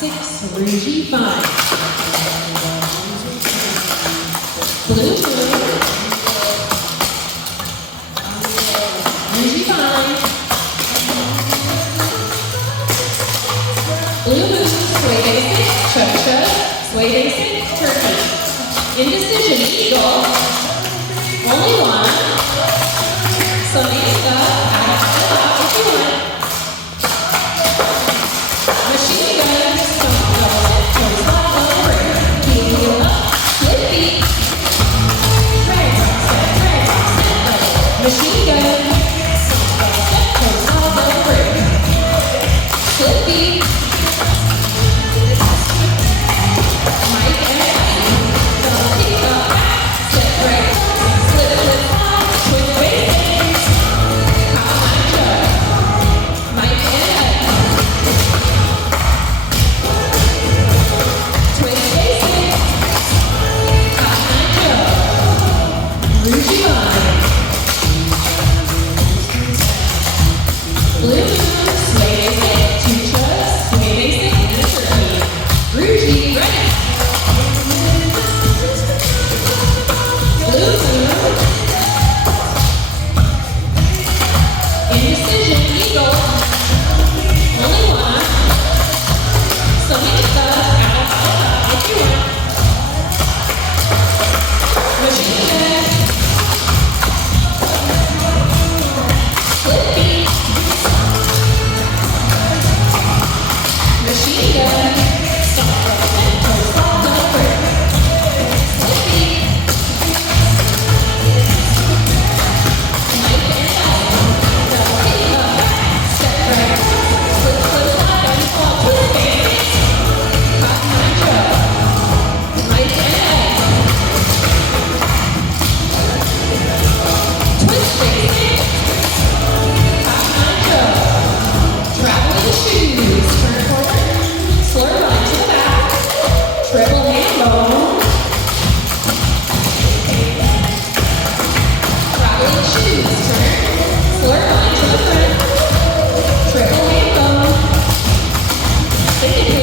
6, Rouge 5. Blue, Rouge 5. Blue moves, sway basic, chug chug, sway basic, turkey. Indecision, eagle. Only one. Samantha, out if you want. Machine gun, stomp dolphin, toes slide over. Heel up, flip feet. Drag rock step, double. Machine gun, step, toes slide over. Flip feet. Mike and Abby, double kick up, step right, slip, slip, slide, twist basics. Kyle and Joe. Mike and Abby. Twist basics. Kyle and Joe. Rouge 5. Blue moon, sway basic, 2 chugs, sway basic, and a turkey. Rouge, ready. Blue moon. Indecision, eagle. Only one. Samantha, out if you want. Machine gun. Flip feet. Machine gun. Stop, toes slide over. Flip feet. Mike and Abby, double kick up, step right, slip, slip, slide, down fall, twist basics. Cotton Eye Joe. Mike and Abby. Twist basics. Cotton Eye Joe. Traveling shoes, turn forward, slur line to the back, triple hand bone. Traveling shoes, turn, slur line to the front, triple hand bone. Stick it